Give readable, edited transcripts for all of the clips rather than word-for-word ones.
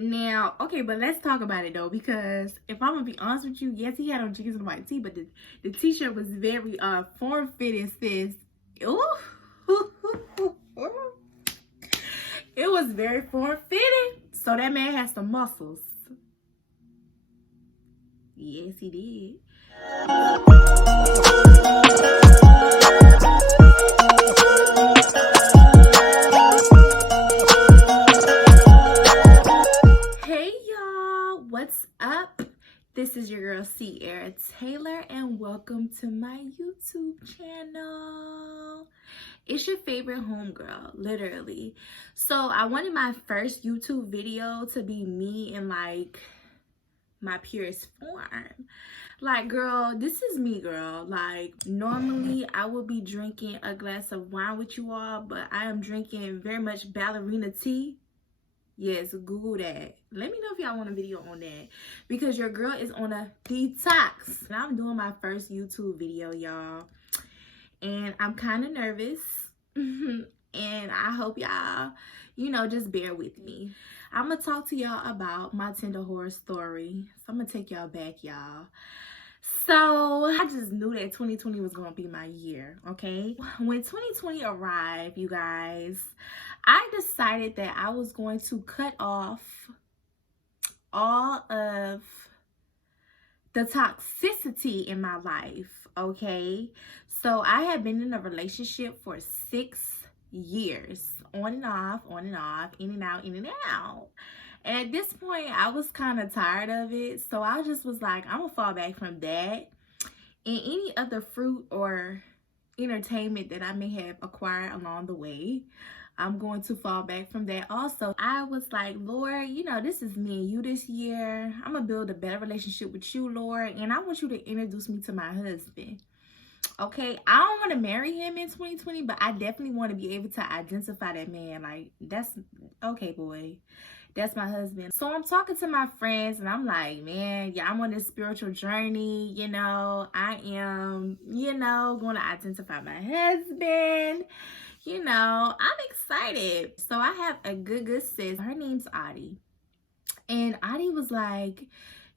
Now, okay, but let's talk about it though, because if I'm gonna be honest with you, yes, he had on jeans and white tee, but the t-shirt was very form fitting, sis. Ooh. It was very form fitting. So that man has some muscles. Yes, he did. Hey y'all, what's up? This is your girl Sierra Taylor, and welcome to my YouTube channel. It's your favorite homegirl, literally. So I wanted my first YouTube video to be me in like my purest form. Like, girl, this is me, girl. Like, normally I would be drinking a glass of wine with you all, but I am drinking very much ballerina tea. Yes, Google that. Let me know if y'all want a video on that, because your girl is on a detox. And I'm doing my first YouTube video, y'all, and I'm kind of nervous. And I hope y'all, just bear with me. I'm gonna talk to y'all about my Tinder horror story. So I'm gonna take y'all back, y'all. So I just knew that 2020 was gonna be my year, okay? When 2020 arrived, you guys, I decided that I was going to cut off all of the toxicity in my life, okay? So I had been in a relationship for 6 years, on and off, in and out, in and out. And at this point, I was kind of tired of it. So I just was like, I'm gonna fall back from that. And any other fruit or entertainment that I may have acquired along the way, I'm going to fall back from that also. I was like, Lord, this is me and you this year. I'm gonna build a better relationship with you, Lord. And I want you to introduce me to my husband. Okay, I don't want to marry him in 2020, but I definitely want to be able to identify that man. Like, that's okay, boy. That's my husband. So I'm talking to my friends and I'm like, man, yeah, I'm on this spiritual journey. I am, going to identify my husband. I'm excited. So I have a good sis. Her name's Audie. And Audie was like,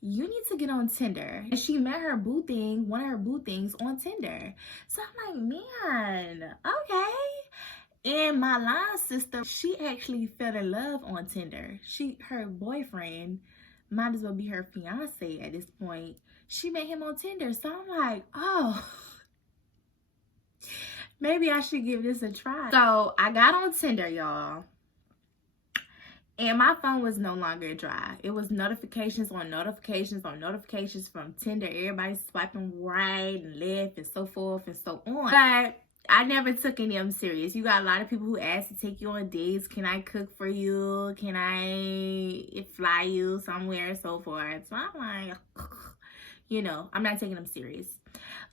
you need to get on Tinder. And she met her boo thing, one of her boo things on Tinder. So I'm like, man, okay. And my line sister, she actually fell in love on Tinder. Her boyfriend, might as well be her fiance at this point. She met him on Tinder. So I'm like, oh, maybe I should give this a try. So I got on Tinder, y'all. And my phone was no longer dry. It was notifications on notifications on notifications from Tinder. Everybody swiping right and left and so forth and so on. But I never took any of them serious. You got a lot of people who ask to take you on dates. Can I cook for you? Can I fly you somewhere and so forth? So I'm like, I'm not taking them serious.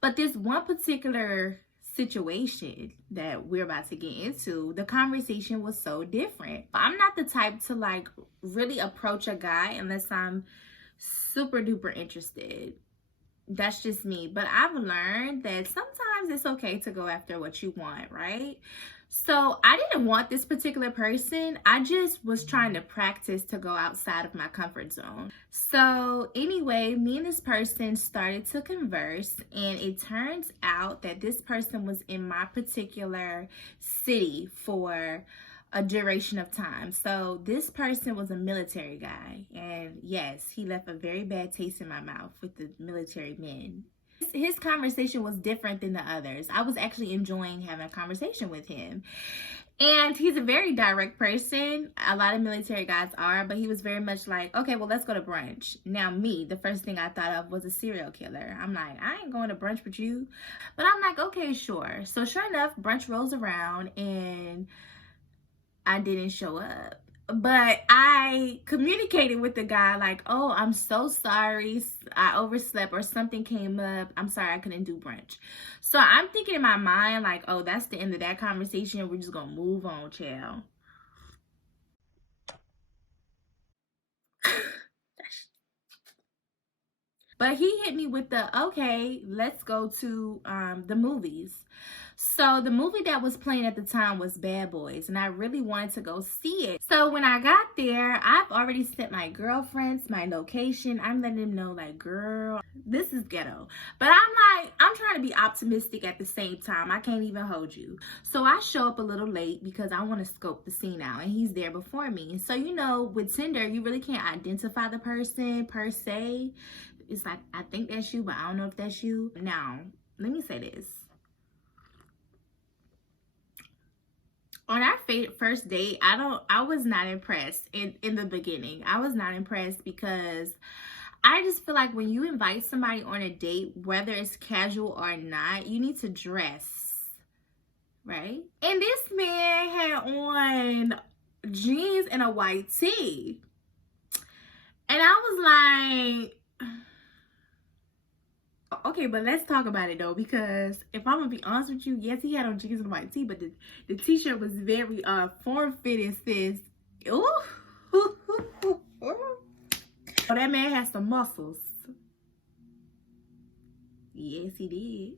But this one particular situation that we're about to get into, the conversation was so different. I'm not the type to like really approach a guy unless I'm super duper interested. That's just me. But I've learned that sometimes it's okay to go after what you want, right? So I didn't want this particular person. I just was trying to practice to go outside of my comfort zone. So anyway, me and this person started to converse, and it turns out that this person was in my particular city for a duration of time. So this person was a military guy, and yes, he left a very bad taste in my mouth with the military men. His conversation was different than the others. I was actually enjoying having a conversation with him. And he's a very direct person. A lot of military guys are, but he was very much like, okay, well, let's go to brunch. Now, me, the first thing I thought of was a serial killer. I'm like, I ain't going to brunch with you. But I'm like, okay, sure. So sure enough, brunch rolls around and I didn't show up. But I communicated with the guy like, oh, I'm so sorry, I overslept or something came up. I'm sorry I couldn't do brunch. So I'm thinking in my mind like, oh, that's the end of that conversation. We're just gonna move on, child. But he hit me with the, okay, let's go to the movies. So the movie that was playing at the time was Bad Boys, and I really wanted to go see it. So when I got there, I've already sent my girlfriends my location. I'm letting them know, like, girl, this is ghetto. But I'm trying to be optimistic at the same time. I can't even hold you. So I show up a little late because I want to scope the scene out, and he's there before me. So, you know, with Tinder, you really can't identify the person per se. It's like, I think that's you, but I don't know if that's you. Now, let me say this. On our first date, I was not impressed in the beginning. I was not impressed because I just feel like when you invite somebody on a date, whether it's casual or not, you need to dress, right? And this man had on jeans and a white tee. And I was like, okay, but let's talk about it though, because if I'm gonna be honest with you, yes, he had on jeans and white tee, but the t-shirt was very form-fitting, sis. Ooh. Oh, that man has some muscles. Yes, he did.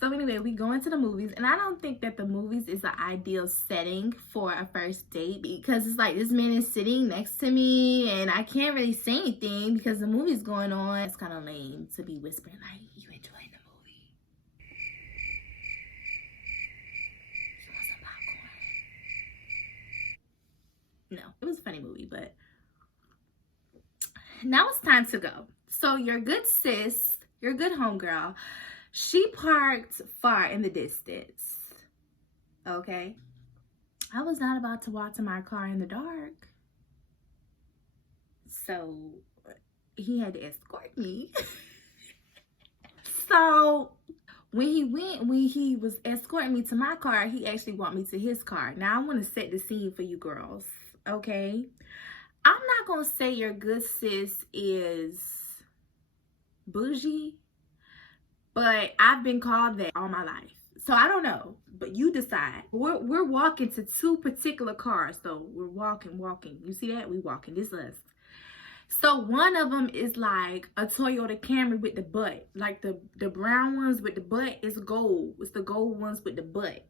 So anyway, we go into the movies, and I don't think that the movies is the ideal setting for a first date, because it's like this man is sitting next to me and I can't really say anything because the movie's going on. It's kind of lame to be whispering like, you enjoying the movie? You want some popcorn? No, it was a funny movie, but now it's time to go. So your good sis, your good homegirl, she parked far in the distance, okay? I was not about to walk to my car in the dark. So he had to escort me. So when he was escorting me to my car, he actually walked me to his car. Now I want to set the scene for you girls, okay? I'm not going to say your good sis is bougie, but I've been called that all my life. So I don't know, but you decide. We're walking to two particular cars. So we're walking. You see that? We walking. This is us. So one of them is like a Toyota Camry with the butt. Like the brown ones with the butt is gold. It's the gold ones with the butt.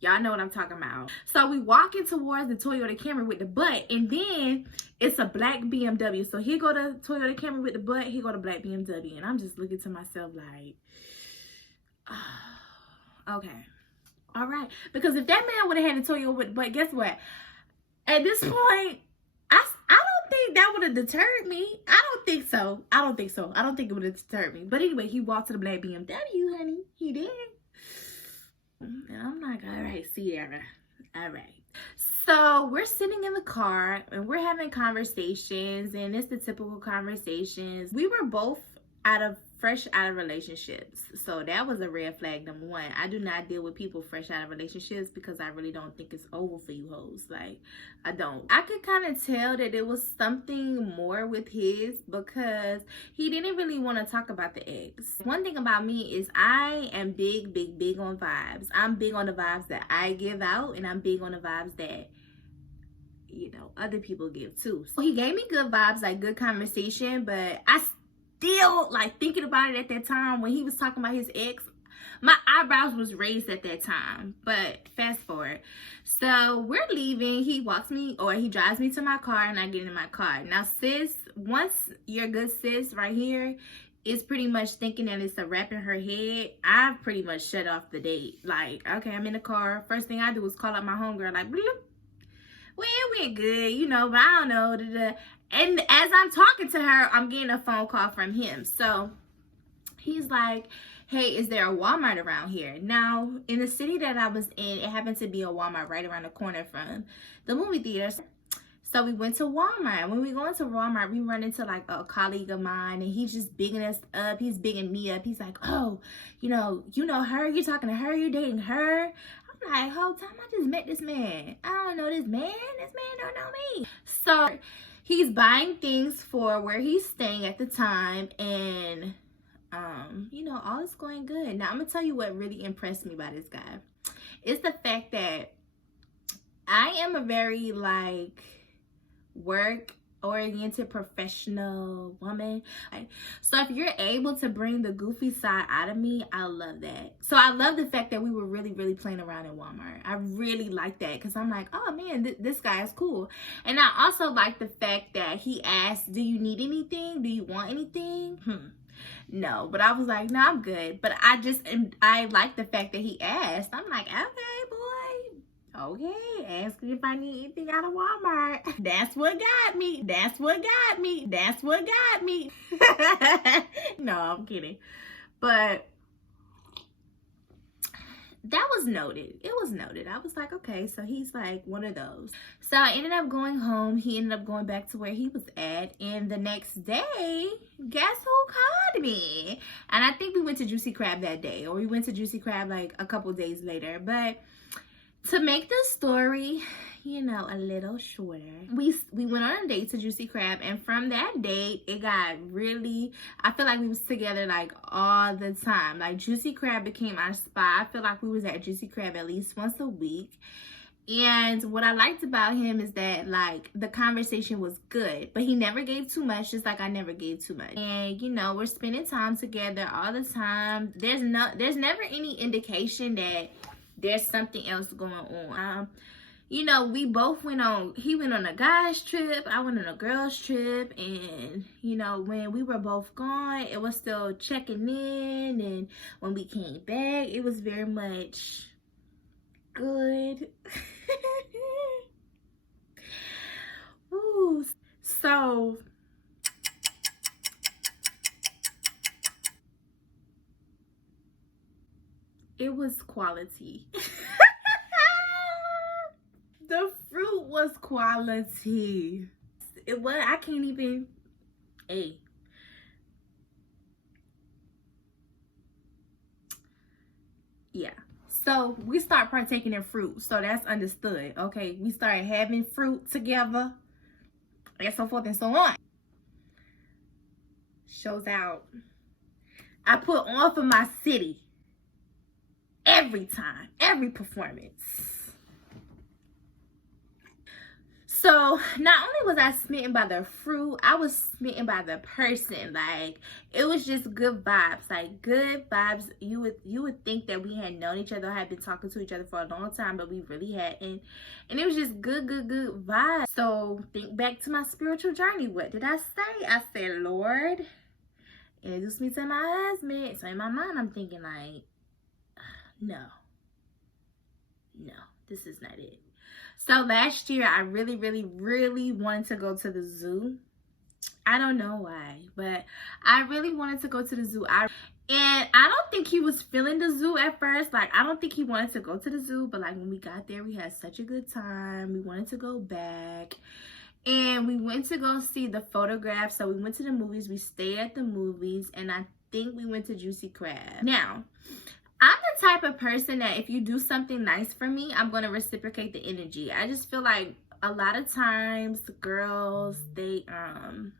Y'all know what I'm talking about. So we walking towards the Toyota Camry with the butt, and then it's a black BMW. So here go the Toyota Camry with the butt, here go the black BMW. And I'm just looking to myself like, oh, okay. All right. Because if that man would have had a Toyota with the butt, guess what? At this point, I don't think that would have deterred me. I don't think so. I don't think it would have deterred me. But anyway, he walked to the black BMW, honey. He did. And I'm like, all right, Sierra, all right. So we're sitting in the car and we're having conversations, and it's the typical conversations. We were both fresh out of relationships, so that was a red flag. Number one, I do not deal with people fresh out of relationships because I really don't think it's over for you hoes. Like, I don't. I could kind of tell that there was something more with his because he didn't really want to talk about the ex. One thing about me is I am big on vibes. I'm big on the vibes that I give out, and I'm big on the vibes that, you know, other people give too. So he gave me good vibes, like good conversation, but I still, like, thinking about it at that time when he was talking about his ex, my eyebrows was raised at that time. But fast forward, so we're leaving. He drives me to my car, and I get in my car. Now sis, once your good sis right here is pretty much thinking that it's a wrap in her head, I've pretty much shut off the date. Like, okay, I'm in the car, first thing I do is call up my homegirl, like, bloop. Well, it went good, you know, but I don't know. And as I'm talking to her, I'm getting a phone call from him. So he's like, hey, is there a Walmart around here? Now, in the city that I was in, it happened to be a Walmart right around the corner from the movie theater. So we went to Walmart. When we go into Walmart, we run into like a colleague of mine, and he's just bigging us up. He's bigging me up. He's like, oh, you know her. You're talking to her. You're dating her. I'm like, whole time I just met this man. I don't know this man. This man don't know me. So he's buying things for where he's staying at the time, and you know, all is going good. Now I'm gonna tell you what really impressed me by this guy. It's the fact that I am a very like work oriented professional woman. So if you're able to bring the goofy side out of me, I love that. So I love the fact that we were really playing around in Walmart. I really like that because I'm like, oh man, this guy is cool. And I also like the fact that he asked, do you need anything? Do you want anything? No, but I was like, no, I'm good. But I like the fact that he asked. I'm like, okay, boy. Okay, ask me if I need anything out of Walmart. That's what got me. That's what got me. That's what got me. No, I'm kidding. But that was noted. It was noted. I was like, okay, so he's like one of those. So I ended up going home. He ended up going back to where he was at. And the next day, guess who called me? And I think we went to Juicy Crab that day. Or we went to Juicy Crab like a couple days later. But to make the story, you know, a little shorter, we went on a date to Juicy Crab, and from that date, it got really, I feel like we was together like all the time. Like Juicy Crab became our spot. I feel like we was at Juicy Crab at least once a week. And what I liked about him is that like the conversation was good, but he never gave too much, just like I never gave too much. And you know, we're spending time together all the time. There's never any indication that there's something else going on. You know, we both he went on a guy's trip, I went on a girl's trip, and you know, when we were both gone, it was still checking in, and when we came back, it was very much good. Ooh, so it was quality. The fruit was quality. It was, I can't even, hey. Yeah. So we start partaking in fruit. So that's understood. Okay. We started having fruit together and so forth and so on. Shows out. I put on for my city. Every time, every performance. So not only was I smitten by the fruit, I was smitten by the person. Like it was just good vibes, like good vibes. You would think that we had known each other, had been talking to each other for a long time, but we really hadn't. And it was just good vibes. So think back to my spiritual journey. What did I say? I said, Lord, introduce me to my husband. So in my mind, I'm thinking like, no, this is not it. So last year, I really wanted to go to the zoo. I don't know why, but I really wanted to go to the zoo. And I don't think he was feeling the zoo at first. Like, I don't think he wanted to go to the zoo, but like when we got there, we had such a good time. We wanted to go back. And we went to go see the photographs. So we went to the movies. We stayed at the movies. And I think we went to Juicy Crab. Now, I'm the type of person that if you do something nice for me, I'm going to reciprocate the energy. I just feel like a lot of times girls, they don't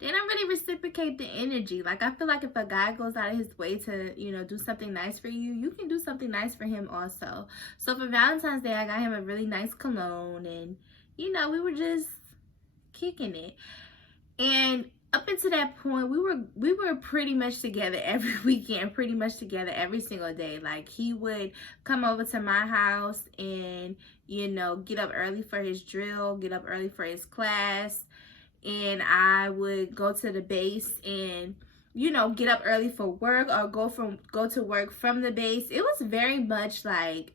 really reciprocate the energy. Like I feel like if a guy goes out of his way to, you know, do something nice for you, you can do something nice for him also. So for Valentine's Day, I got him a really nice cologne, and you know, we were just kicking it. And up until that point, we were pretty much together every weekend, pretty much together every single day. Like he would come over to my house and, you know, get up early for his drill, get up early for his class. And I would go to the base and, you know, get up early for work or go to work from the base. It was very much like,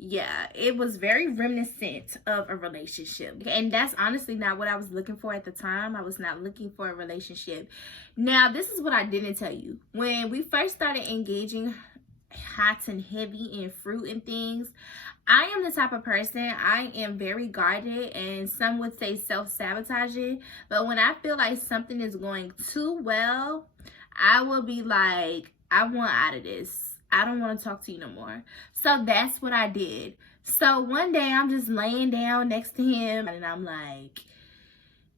yeah, it was very reminiscent of a relationship. And that's honestly not what I was looking for at the time. I was not looking for a relationship. Now, this is what I didn't tell you. When we first started engaging hot and heavy in fruit and things, I am the type of person, I am very guarded, and some would say self-sabotaging. But when I feel like something is going too well, I will be like, I want out of this. I don't want to talk to you no more. So that's what I did. So one day I'm just laying down next to him and I'm like,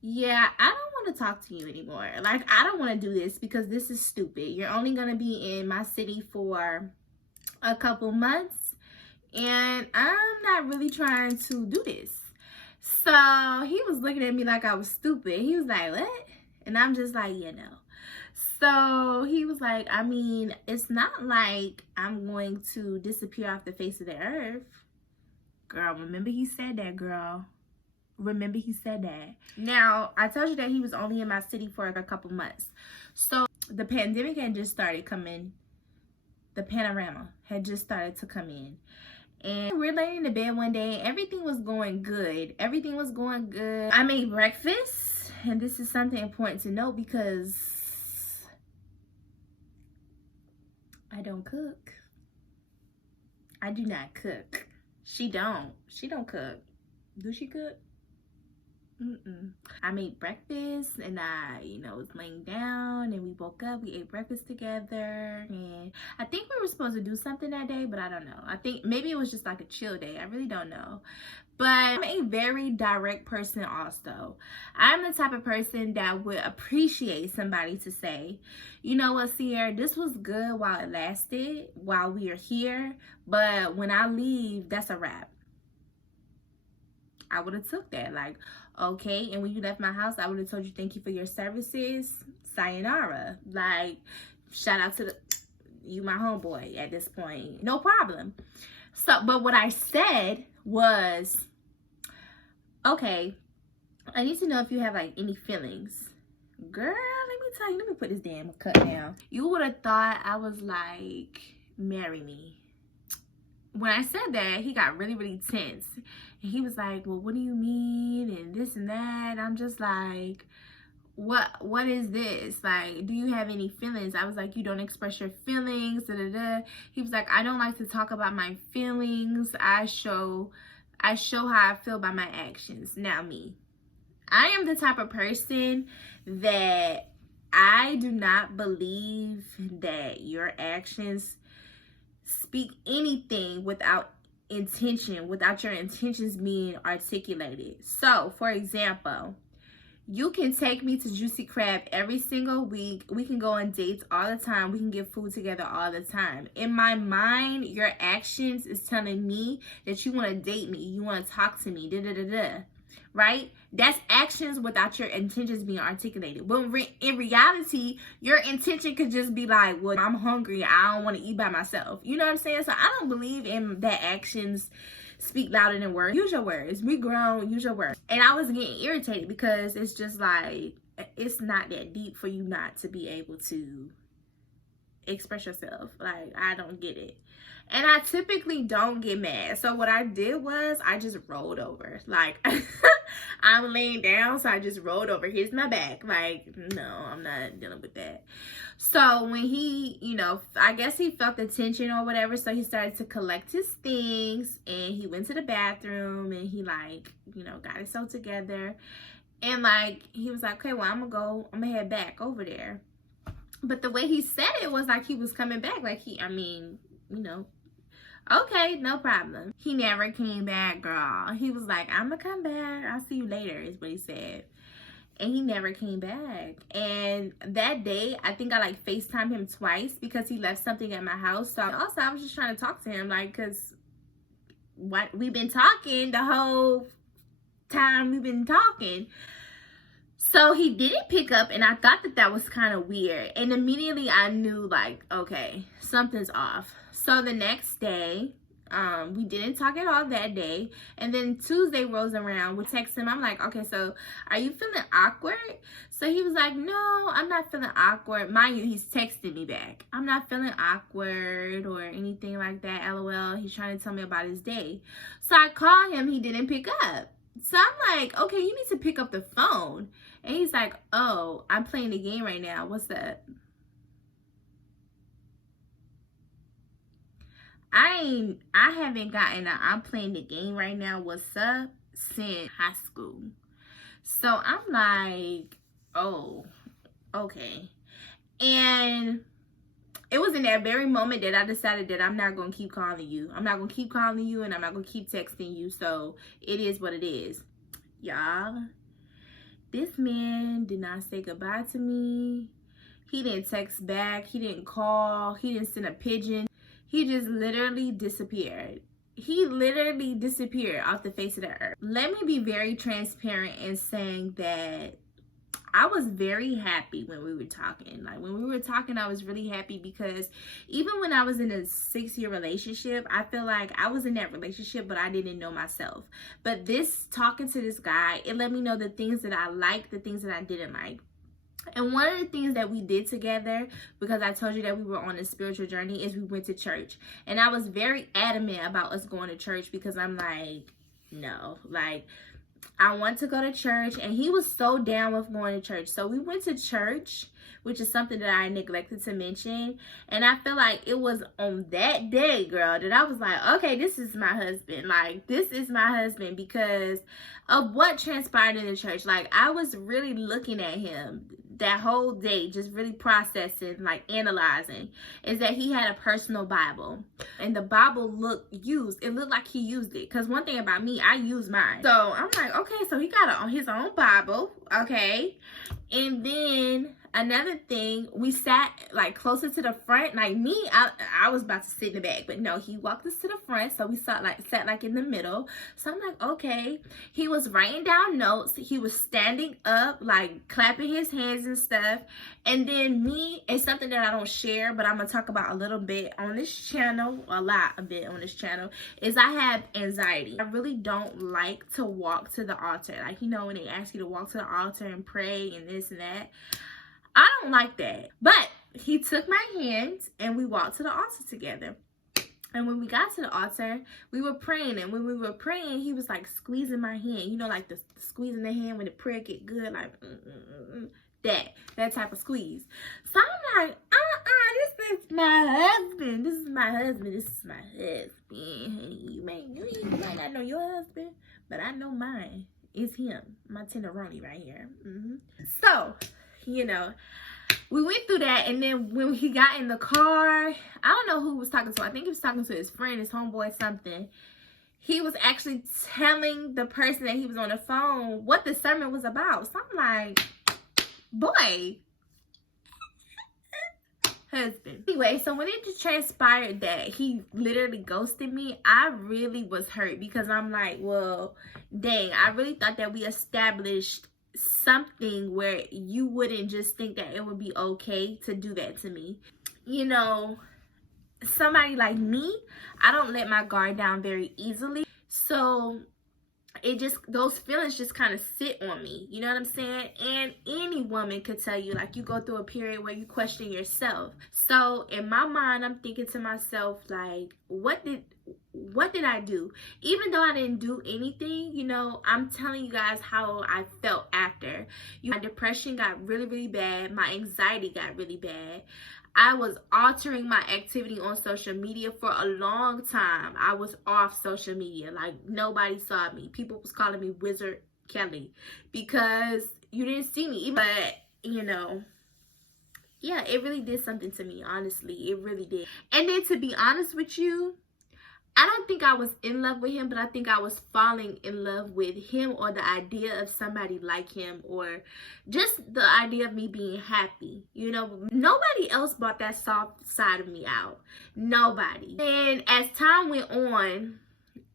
yeah, I don't want to talk to you anymore. Like, I don't want to do this because this is stupid. You're only going to be in my city for a couple months and I'm not really trying to do this. So So he was looking at me like I was stupid. He was like, what? And I'm just like, yeah, no. So he was like, I mean, it's not like I'm going to disappear off the face of the earth. Girl, remember he said that, girl. Remember he said that. Now, I told you that he was only in my city for a couple months. So the pandemic had just started coming. The panorama had just started to come in. And we're laying in the bed one day. Everything was going good. Everything was going good. I made breakfast. And this is something important to note because I don't cook. I do not cook. She don't cook. Do she cook? I made breakfast and I, was laying down and we woke up, we ate breakfast together, and I think we were supposed to do something that day, but I don't know. I think maybe it was just like a chill day. I really don't know. But I'm a very direct person also. I'm the type of person that would appreciate somebody to say, you know what, Sierra, this was good while it lasted, while we are here, but when I leave, that's a wrap. I would have took that, like, okay, and when you left my house, I would have told you thank you for your services, sayonara. Like, shout out to you my homeboy at this point, no problem. So, but what I said was, okay, I need to know if you have like any feelings. Girl, let me tell you, let me put this damn cut down. You would have thought I was like, marry me. When I said that, he got really, really tense. And he was like, well, what do you mean? And this and that. I'm just like, what is this? Like, do you have any feelings? I was like, you don't express your feelings. Da, da, da. He was like, I don't like to talk about my feelings. I show how I feel by my actions. Now me, I am the type of person that I do not believe that your actions speak anything without intention, without your intentions being articulated. So, for example, you can take me to Juicy Crab every single week. We can go on dates all the time. We can get food together all the time. In my mind, your actions is telling me that you want to date me. You want to talk to me. Da, da, da, da. Right? That's actions without your intentions being articulated. But in reality, your intention could just be like, well, I'm hungry. I don't want to eat by myself. You know what I'm saying? So I don't believe in that actions speak louder than words. Use your words. We grown. Use your words. And I was getting irritated because it's just like, it's not that deep for you not to be able to express yourself. Like, I don't get it. And I typically don't get mad. So what I did was I just rolled over. Like, I'm laying down, so I just rolled over. Here's my back. Like, no, I'm not dealing with that. So when he, I guess he felt the tension or whatever. So he started to collect his things and he went to the bathroom and he got himself together. And like, he was like, okay, well, I'm gonna head back over there. But the way he said it was like he was coming back. Like okay, no problem. He never came back, girl. He was like, I'm gonna come back. I'll see you later, is what he said. And he never came back. And that day, I think I FaceTimed him twice because he left something at my house. So also, I was just trying to talk to him, because what we've been talking the whole time we've been talking. So he didn't pick up, and I thought that was kind of weird. And immediately I knew, okay, something's off. So the next day, we didn't talk at all that day. And then Tuesday rolls around. We text him. I'm like, okay, so are you feeling awkward? So he was like, no, I'm not feeling awkward. Mind you, he's texting me back. I'm not feeling awkward or anything like that. LOL. He's trying to tell me about his day. So I called him. He didn't pick up. So I'm like, okay, you need to pick up the phone. And he's like, oh, I'm playing the game right now. What's up? I haven't gotten a I'm playing the game right now, what's up, since high school. So I'm like, oh, okay. And it was in that very moment that I decided that I'm not going to keep calling you. I'm not going to keep calling you, and I'm not going to keep texting you. So it is what it is. Y'all, this man did not say goodbye to me. He didn't text back. He didn't call. He didn't send a pigeon. He just literally disappeared. he literally disappeared off the face of the earth. Let me be very transparent in saying that I was very happy when we were talking. Like, when we were talking, I was really happy because even when I was in a 6-year relationship, I feel like I was in that relationship, but I didn't know myself. But this, talking to this guy, it let me know the things that I liked, the things that I didn't like. And one of the things that we did together, because I told you that we were on a spiritual journey, is we went to church. And I was very adamant about us going to church because I'm like, no, like, I want to go to church, and he was so down with going to church. So we went to church, which is something that I neglected to mention. And I feel like it was on that day, girl, that I was like, okay, this is my husband. Like, this is my husband because of what transpired in the church. Like, I was really looking at him that whole day, just really processing, like analyzing, is that he had a personal Bible. And the Bible looked like he used it. Because one thing about me, I use mine. So I'm like, okay, so he got it on his own Bible. Okay. And then another thing, we sat like closer to the front. Like me, I was about to sit in the back, but no, he walked us to the front. So we sat like in the middle. So I'm like, okay. He was writing down notes. He was standing up, like clapping his hands and stuff. And then me, it's something that I don't share, but I'm gonna talk about a little bit on this channel, a bit on this channel, is I have anxiety. I really don't like to walk to the altar. Like, you know, when they ask you to walk to the altar and pray and this and that. I don't like that. But he took my hand and we walked to the altar together. And when we got to the altar, we were praying. And when we were praying, he was like squeezing my hand. You know, like the squeezing the hand when the prayer get good, like that type of squeeze. So I'm like, this is my husband. This is my husband. This is my husband. You might not know your husband, but I know mine. It's him. My tenderoni right here. So, you know, we went through that, and then when he got in the car, I don't know who he was talking to. I think he was talking to his friend, his homeboy, something. He was actually telling the person that he was on the phone what the sermon was about. So I'm like, boy, husband. Anyway, so when it just transpired that he literally ghosted me, I really was hurt because I'm like, well, dang, I really thought that we established something where you wouldn't just think that it would be okay to do that to me. You know, somebody like me, I don't let my guard down very easily. So those feelings just kind of sit on me. You know what I'm saying? And any woman could tell you, like, you go through a period where you question yourself. So in my mind, I'm thinking to myself, like, what did I do? Even though I didn't do anything, you know, I'm telling you guys how I felt after. My depression got really, really bad. My anxiety got really bad. I was altering my activity on social media for a long time. I was off social media. Like, nobody saw me. People was calling me Wizard Kelly because you didn't see me. But, you know, yeah, it really did something to me, honestly. It really did. And then, to be honest with you, I don't think I was in love with him, but I think I was falling in love with him, or the idea of somebody like him, or just the idea of me being happy. You know, nobody else brought that soft side of me out. Nobody. And as time went on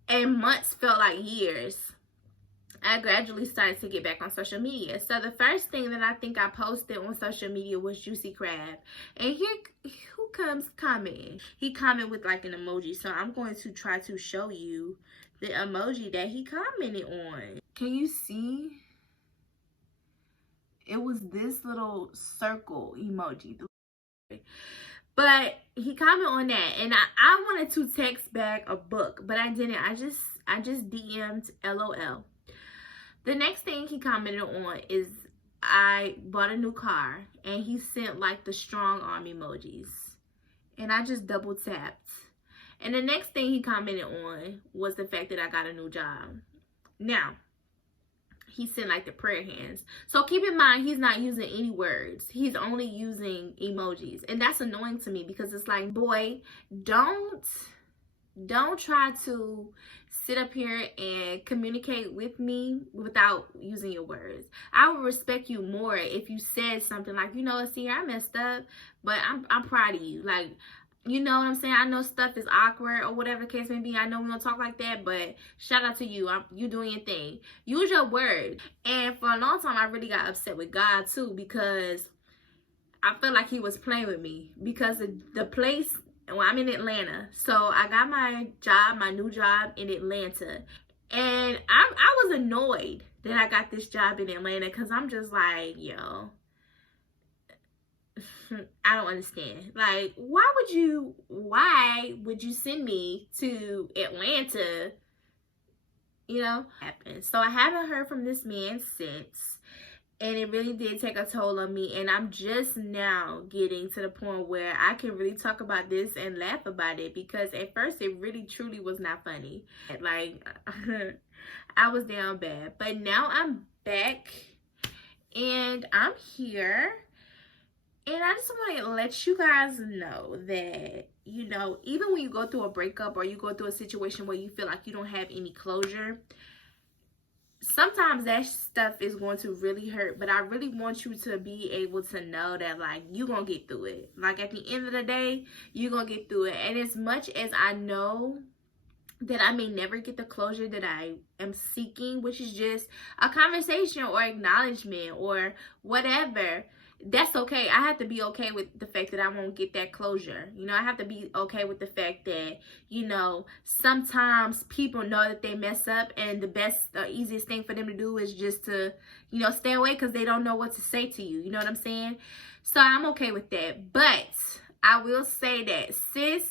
and months felt like years, I gradually started to get back on social media. So the first thing that I think I posted on social media was Juicy Crab. And here, who comes commenting? He commented with like an emoji. So I'm going to try to show you the emoji that he commented on. Can you see? It was this little circle emoji. But he commented on that. And I wanted to text back a book, but I didn't. I just DM'd LOL. The next thing he commented on is I bought a new car, and he sent like the strong arm emojis, and I just double tapped. And the next thing he commented on was the fact that I got a new job. Now, he sent like the prayer hands. So keep in mind, he's not using any words. He's only using emojis, and that's annoying to me because it's like, boy, don't try to sit up here and communicate with me without using your words. I would respect you more if you said something like, you know, see, I messed up, but I'm proud of you. Like, You know what I'm saying? I know stuff is awkward or whatever the case may be. I know we don't talk like that, but shout out to you. You doing your thing. Use your word. And for a long time, I really got upset with God too, because I felt like he was playing with me, because the place, well, I'm in Atlanta. So I got my new job in Atlanta. And I was annoyed that I got this job in Atlanta, because I'm just like, yo, I don't understand. Like, why would you send me to Atlanta? You know, happened. So I haven't heard from this man since, and it really did take a toll on me. And I'm just now getting to the point where I can really talk about this and laugh about it, because at first it really truly was not funny. Like, I was down bad, but now I'm back and I'm here. And I just want to let you guys know that, you know, even when you go through a breakup or you go through a situation where you feel like you don't have any closure, sometimes that stuff is going to really hurt. But I really want you to be able to know that, like, you're going to get through it. Like, at the end of the day, you're going to get through it. And as much as I know that I may never get the closure that I am seeking, which is just a conversation or acknowledgement or whatever, that's okay. I have to be okay with the fact that I won't get that closure. You know, I have to be okay with the fact that, you know, sometimes people know that they mess up, and the easiest thing for them to do is just to, you know, stay away, because they don't know what to say to you. You know what I'm saying? So I'm okay with that. But I will say that, sis,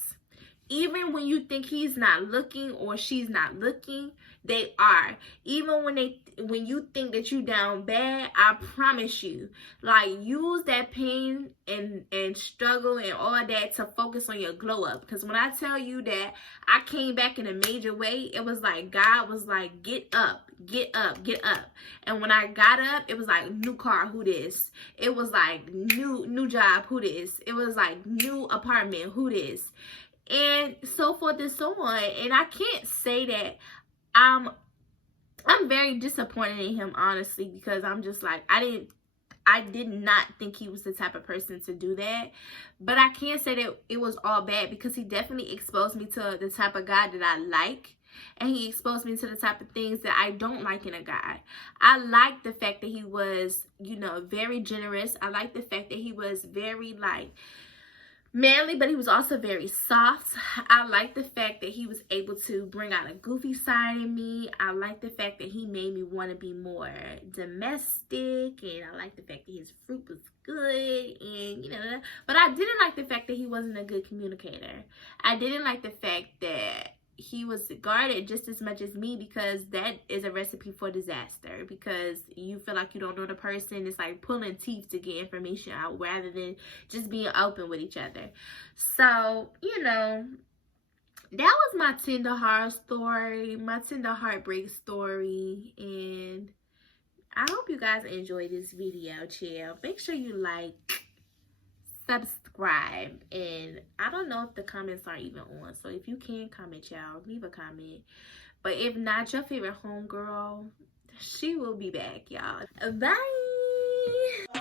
even when you think he's not looking or she's not looking, they are. Even when you think that you down bad, I promise you, like, use that pain and struggle and all that to focus on your glow up. Because when I tell you that I came back in a major way, it was like God was like, get up, get up, get up. And when I got up, it was like, new car, who this? It was like new job, who this? It was like new apartment, who this? And so forth and so on. And I can't say that I'm very disappointed in him, honestly, because I'm just like, I did not think he was the type of person to do that. But I can't say that it was all bad, because he definitely exposed me to the type of guy that I like. And he exposed me to the type of things that I don't like in a guy. I like the fact that he was, you know, very generous. I like the fact that he was very, like, manly, but he was also very soft. I like the fact that he was able to bring out a goofy side in me. I like the fact that he made me want to be more domestic, and I like the fact that his fruit was good, and, you know, but I didn't like the fact that he wasn't a good communicator. I didn't like the fact that he was guarded just as much as me, because that is a recipe for disaster, because you feel like you don't know the person. It's like pulling teeth to get information out rather than just being open with each other. So, you know, that was my Tinder horror story, my Tinder heartbreak story. And I hope you guys enjoyed this video. Chill. Make sure you like, subscribe, and I don't know if the comments are even on, so if you can comment, y'all, leave a comment. But if not, your favorite homegirl, she will be back, y'all. Bye.